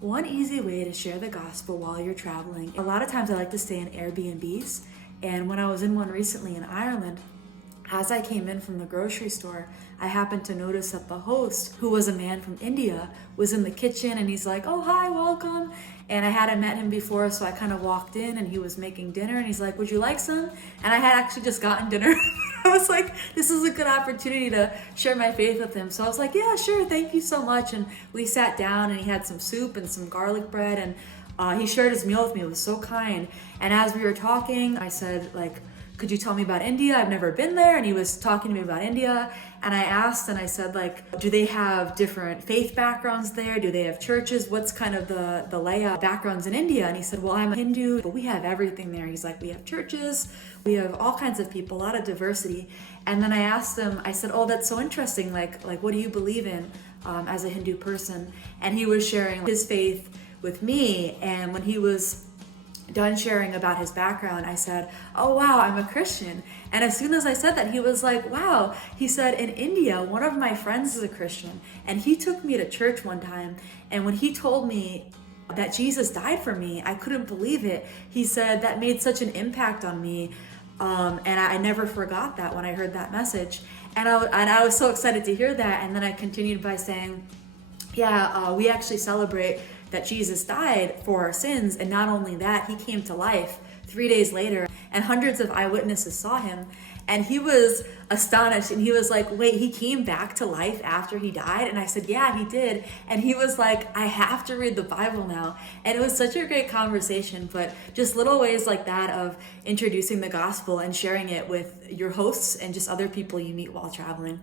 One easy way to share the gospel while you're traveling. A lot of times I like to stay in Airbnbs, and when I was in one recently in Ireland, as I came in from the grocery store, I happened to notice that the host, who was a man from India, was in the kitchen, and he's like, "Oh, hi, welcome." And I hadn't met him before, so I kind of walked in and he was making dinner, and he's like, "Would you like some?" And I had actually just gotten dinner. I was like, this is a good opportunity to share my faith with him. So I was like, "Yeah, sure, thank you so much." And we sat down, and he had some soup and some garlic bread, and he shared his meal with me. It was so kind. And as we were talking, I said, like, "Could you tell me about India? I've never been there." And he was talking to me about India. And I asked, and I said, like, do they have different faith backgrounds there? Do they have churches? What's kind of the layout backgrounds in India? And he said, "Well, I'm a Hindu, but we have everything there." He's like, "We have churches, we have all kinds of people, a lot of diversity." And then I asked him, I said, "Oh, that's so interesting. Like what do you believe in as a Hindu person?" And he was sharing his faith with me. And when he was done sharing about his background, I said, "Oh wow, I'm a Christian." And as soon as I said that, he was like, "Wow." He said, "In India, one of my friends is a Christian, and he took me to church one time, and when he told me that Jesus died for me, I couldn't believe it." He said that made such an impact on me, and I never forgot that when I heard that message. And I was so excited to hear that. And then I continued by saying, "Yeah, we actually celebrate that Jesus died for our sins, and not only that, he came to life 3 days later, and hundreds of eyewitnesses saw him." And he was astonished, and he was like, "Wait, he came back to life after he died?" And I said, "Yeah, he did." And he was like, "I have to read the Bible now." And it was such a great conversation. But just little ways like that of introducing the gospel and sharing it with your hosts and just other people you meet while traveling.